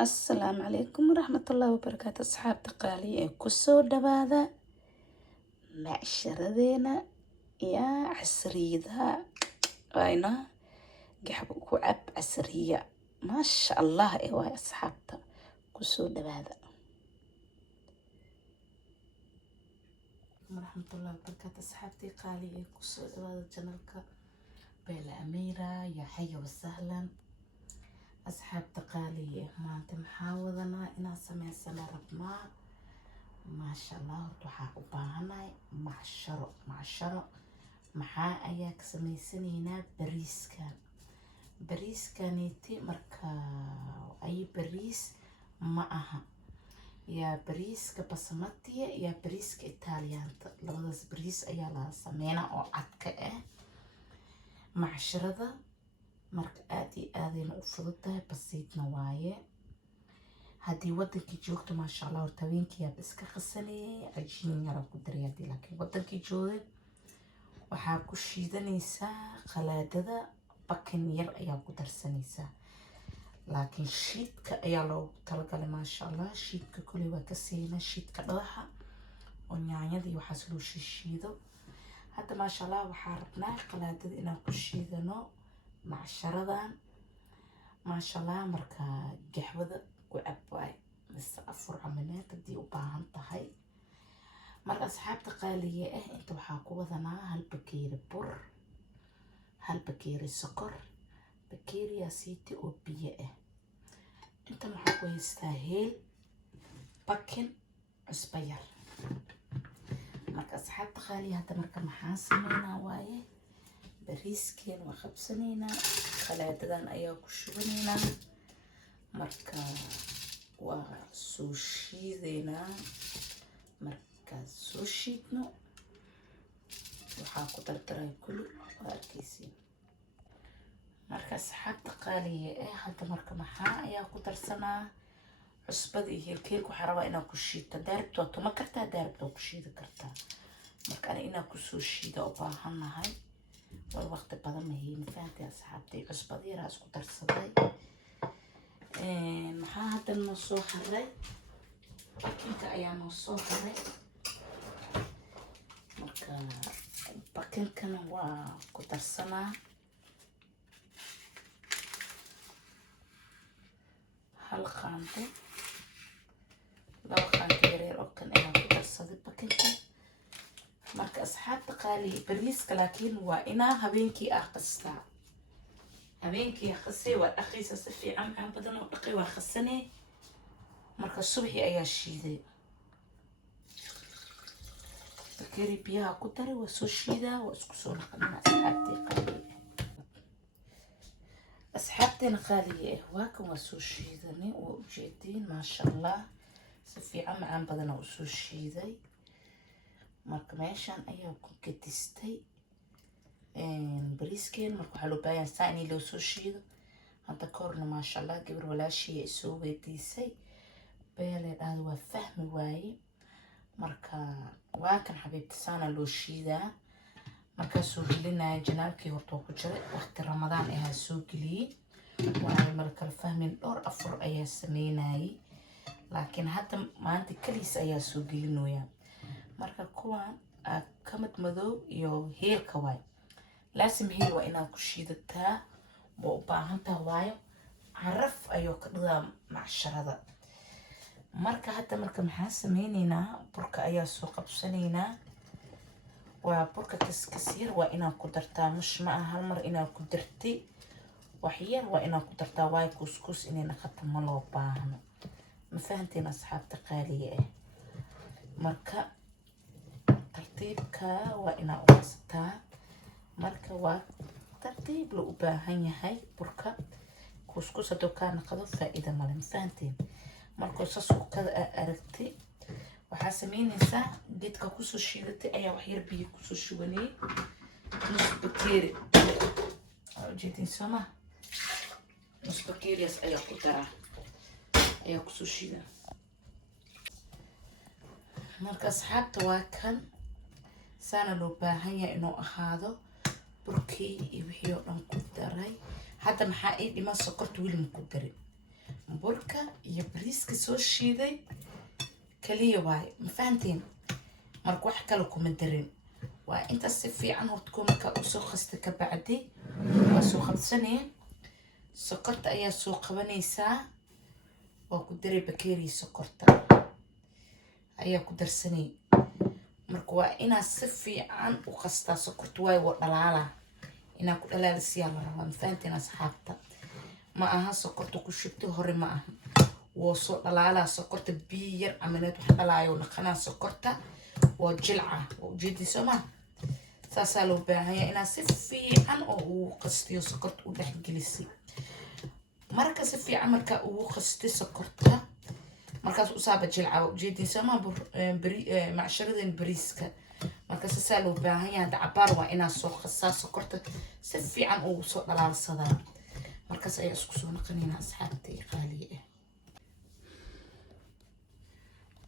السلام عليكم ورحمة الله وبركاته. أصحاب تقالي كسو دبادة معشردينا يا عسريدها وينا قحبو كعب عسرية ما شاء الله. إيوا أصحابتا كسو دبادة ورحمة الله وبركاته. أصحابتي قالي كسو دبادة جنالك بيلا أميرة يا حي وسهلا. أصحاب تقالي ما أنت محاوضنا إنا سمع سنة ربنا ما شاء الله وحا أباهناي معشرة maxaa ayaa ka samaysaneynaa bariiskaneeti marka ay bariis ma aha yaa bariiska basmatiga yaa bariiska Italiyaanta labadaas bariis ayaa la sameynaa oo cadka ah macsharada marka aad iyo aadayna u fududahay basiidna waaye haddii wadankii joogto maasha Allah horta habeenkii aad iska qasanayay cajiin yar ku darayay laakiin wadankii joogay waxaa ku shiidanaysaa qalaadada bakin yar ayaa ku darsanaysaa laakiin shiidka ayaa loogu talagalay maasha Allah shiidka kulli waa ka siina shiidka dhagaxa oo yaanyada iyo waxaas loo shiido hadda maasha Allah waxaa rabnaa qalaadada inaan ku shiidano macsharadan maasha Allah marka gaxwada ku cabay mise afur camaneed haddii u baahan tahay marka asxaabta qaaliga ah inta waxaa ku wadanaa hal bakeeri bur hal bakeeri sokor bakeeri asiiti oo biyo ah inta waxaa ku haystaa heel bakin cusbo yar marka asxaabta qaaliga hadda marka maxaa sameynaa waaye bariiskeen waa qabsanaynaa qalaadadan ayaa ku shubanaynaa marka waa soo shiidaynaa soo shiidno waxaa ku dardaray kulli waa arkaysiin marka asxaabta qaaliga ah hadda marka maxaa ayaa ku darsanaa cusbada iyo heelkeelka waxaa rabaa inaad ku shiidto daaribta waa tuma kartaa daaribta waa ku shiidi kartaa marka ana inaad kusoo shiida u baahannahay war waqti badan ma hayni fahamtay asxaabtay cusbada yaraa isku darsaday maxaa hadda noo soo haray bakinka ayaa noo soo haray marka bakinkana waa ku darsanaa hal qaando laba qaando yaryar oo kan inaan ku darsaday bakinka marka asxaabta qaaliga bariiska laakiin waa inaa habeenkii qastaa habeenkii qasay waa dhaqaysa si fiican aan badan oo dhaqay waa qasanay marka subaxii ayaa shiiday bakeeri biyaha ku daray waa soo shiidaa waa isku soo naqanaa asxaabteena qaaliga ah waa kan waa soo shiidanay waa ujeediin maasha Allah si fiican macaan badan oo soo shiiday marka meeshan ayaa ku gadistay bariiskeen marka waxaa loo baahan yahay in loo soo shiido hadda korna maasha Allah gabar walaashii ay soo weydiisay beelay dhaad waa fahmi waaye marka waa kan xabiibti saana loo shiidaa marka soo gelinaya janaalkii horta ku jiray waqti ramadaan ayaa soo geliyay waa marka fahmin dhowr afur ayaa sameynayay laakiin hadda maanta kaliis ayaa soo gelinooya marka kuwan kamid madow iyo heelka waay laasim heel waa inaad ku shiidataa waa u baahan tahay waayo caraf ayuu ka dhigaa macsharada marka hadda marka maxaa sameynaynaa burka ayaa soo qabsanaynaa waa burka kaskasir waa inaad ku dartaa mush ma aha hal mar inaad ku dartay wax yar waa inaad ku dartaa waayo kuskus inay naqato ma loo baahno ma fahanteen asxaabta qaaliga ah marka tartiibka waa inaad u qasataa marka waa tartiib la u baahan yahay burka kuskus hadduu kaa naqado faa'iido male ma fahanteen marka saas ku kada aragtay waxaa sameynaysaa geedka kusoo shiidatay ayaa wax yar biyo kusoo shubanay nus bakeeri ujeedin soma nus bakeeriyaas ayaa ku daraa ayaa kusoo shiida marka asxaabta waa kan saana loo baahan yahay inuu ahaado burkii iyo wixii oo dhan ku daray hadda maxaa ii dhiman sokorta weli ma ku darin burka iyo bariiska soo shiiday kaliya waaye ma fahantiin marka wax kale kuma darin waa intaas si fiican horta marka u soo qasta ka bacdi waa soo qabsanaya sokorta ayaa soo qabanaysaa waa ku daray bakeeri sokorta ayaa ku darsanay marka waa inaa si fiican u qastaa sokorta way waa dhalaala inaa ku dhalaalisiyaa la rabaa mafahantiin asxaabta ma aha sokorta ku shubtay hore ma aha waa soo dhalaala sokorta biyo yar amanaad wax dhalaayo naqanaa sokorta waa jilca waa ujeedii soomaa saasaa loo baahan yahay inaa si fiican oo uu qastiyo sokorta u dhexgelisay marka si fiican marka uu qastay sokorta markaas u saaba jilca waa ujeedii soomaa macsharadan bariiska marka saasaa loo baahan yahay dacabaar waa inaa soo qastaa sokorta si fiican uu soo dhalaalsadaa markaas ayaa isku soo naqanaynaa asxaabtay qaaliye ah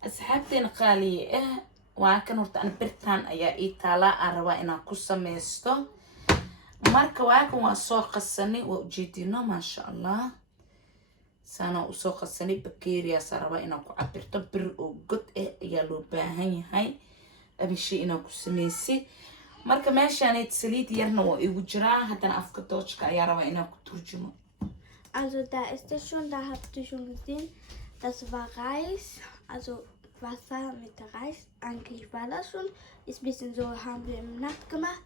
asxaabteena qaaliye ah waa kan horta aan birtaan ayaa ii taalaa aan rabaa inaan ku samaysto marka waa kan waa soo qasanay waa ujeedino maasha allah saana u soo qasanay bakeeriyaas aan rabaa inaan ku cabirto bir oo god ah ayaa loo baahan yahay abishay inaan ku samaysay marka meeshaan saliid yarna waa igu jiraa haddana afka doojka ayaa rabaa inaan ku turjumo Also da ist es schon, da habt ihr schon gesehen, das war Reis, also Wasser mit Reis. Eigentlich war das schon, ist ein bisschen so, haben wir im Nacht gemacht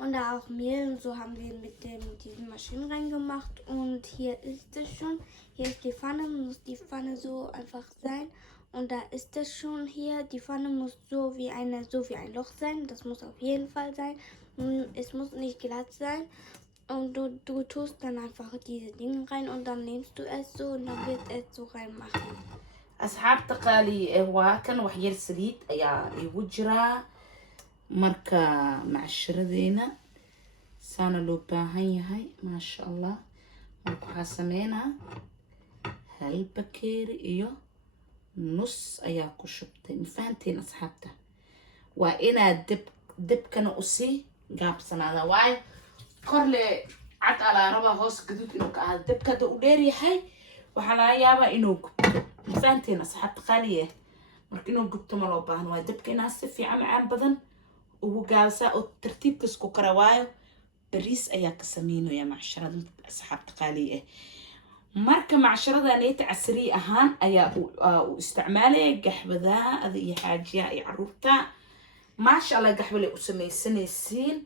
und da auch Mehl und so haben wir mit diesen Maschinen reingemacht und hier ist es schon, hier ist die Pfanne, muss die Pfanne so einfach sein und da ist es schon hier, die Pfanne muss so wie ein Loch sein, das muss auf jeden Fall sein, es muss nicht glatt sein. Und du tust dann einfach diese Dinge rein und dann nimmst du es so und dann wird es so reinmachen. asxaabta qaali waa kan wax yar saliid ayaa igu jiraa marka macsharadeena saana loo baahan yahay maasha allah marka waxaa sameynaa hal bakeeri iyo nus ayaa ku shubtay mafahantiin asxaabta waa inaad debkana usii gaabsanaada waayo korle cad alaa rabaa hoos gaduud inuu ka ahaado debka hadda u dheer yahay waxaa laga yaabaa inuu gubto mafahanteen asxaabta qaaliye marka inuu gubto ma loo baahan waayo debka inaa si fiican macaan badan ugu gaabsaa oo tartiibka isku kara waayo bariis ayaa ka sameynaya macsharada asxaabta qaaliye marka macsharada neeta casri ahaan ayaa u isticmaalaya gaxbadaada iyo xaajiyaha iyo caruurta maasha allah gaxbale u samaysanaysiin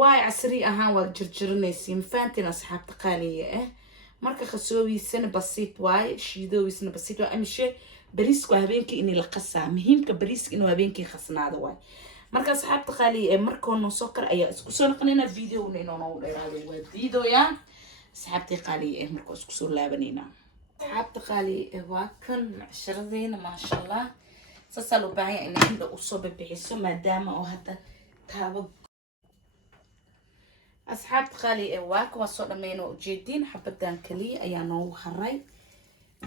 واي عسري أها والجرجرنيسي مفانتين أصحاب تقالية مركا خسوي سنة بسيط واي شيدوي سنة بسيط واي أمشي بريسكو هبينكي إني لقصة مهم كبريسك إنه هبينكي خصنا هذا واي مركا أصحاب تقالية مركا إنه سكر أي اسكسون قنينا فيديو إنه نقول هذا فيديو يا أصحاب تقالية مركا اسكسون لابنينا أصحاب تقالية واكن عشرين ما شاء الله سألوا بعيا إن عنده أصابة بحسه ما دام أو هذا تابو أصحاب قالي واك وصل منو جدين حبتان كلي أيانو حري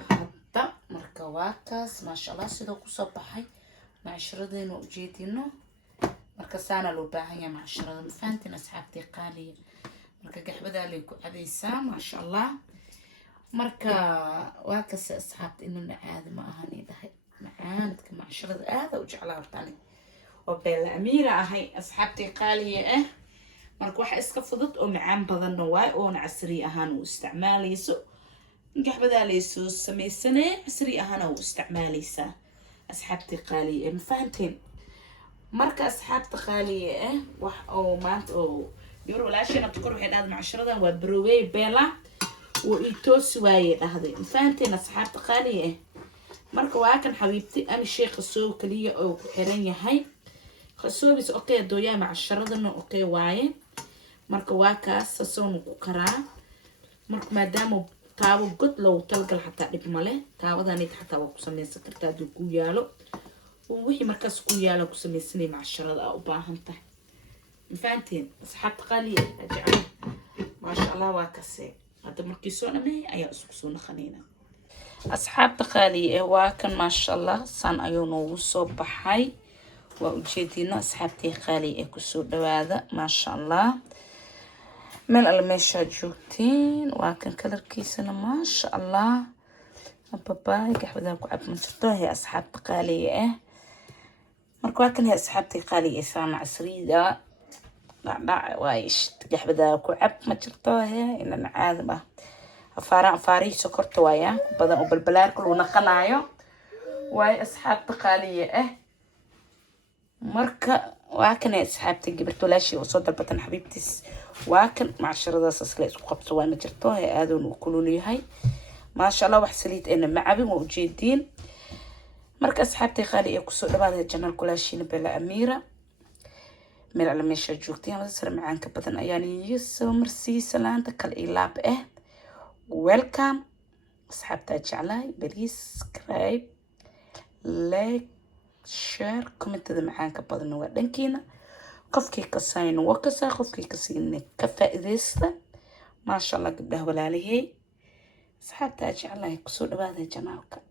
حتى مركواكس ما شاء الله سيدو كصباحي مع شردين وجدينو مركسانا لو باهية مع شردين فانتين أصحابتي قالي مركا قحبدا ليكو عديسا ما شاء الله مركا واكس أصحابتي إنو نعاد ما أهاني دهي معاندك مع شرد هذا وجعلها ورطاني وبيلا أميرة هاي أصحابتي قالي marka waxa iska fudud oo macaan badan waay oo casri ahaan u isticmaalayso gaxbadaalayso sameysane casri ahaan u isticmaalaysa asxaabti qaaliye ma fahanteen marka asxaabta qaaliye wax oo maanta oo yar walaashana tukor waxay dhaad macsharadan waa barowey beela oo ii toosi waaye dhahday ma fahanteen asxaabta qaaliye marka waa kan xabiibti aan sheekh soo kaliya oo ku xiran yahay khasoobiis okay dooyaa macsharadan okay waaye marka waa kaas sasoon ku karaa marka maadaama taabo god loo talgal xataa dhib male taabadan ay xataa waa ku sameeysan kartaa duu ku yaalo oo wixii markaas ku yaalo ku sameeysanay macsharaad u baahan tahay mafaanteen asxaabta qaaliye ajacay ma sha Allah waa kasee hada markii soo dhamay ayaa isku soo naqanayna asxaabta qaaliye waa kan ma sha Allah san ayuu noogu soo baxay waa ujeedino asxaabtii qaaliye ku soo dhawaada ma sha Allah meel almeesha joogtiin waa kan kalarkiisana ma sha Allah babaay qaxwada ku cab ma jirto hee asxaabta qaaliga ah marka waa kan hee asxaabta qaaliga ah saamac saliida dhac waayish qaxwada ku cab ma jirto hee inana caadi ah afaari sokorta waaya badan oo balbalaarka lagu naqanayo waay asxaabta qaaliga ah marka waa kan asxaabta gabarto walaashii oo soo dalbatan xabiibtiis waa kan macshiradaas asla isku qabso waa ma jirto hee aadoon u kulul yahay ما شاء الله وحسليت أنا معبي موجودين مركز أصحابتي خالي يكسو لبعض الجنال كلها شين بلا أميرة مير على ميشا جوكتين وزر معانك بدن أياني يسو مرسي سلانتك الإلاب ويلكم أصحابتي جعلاي بليز سكرايب لايك شير كومنت ذا معانك بدن ودنكينا قفكي كساين وكسا قفكي كسين كفائديستا ما شاء الله قبلها ولا لهي أصحابتي جعلاي كسو لبعض الجنالك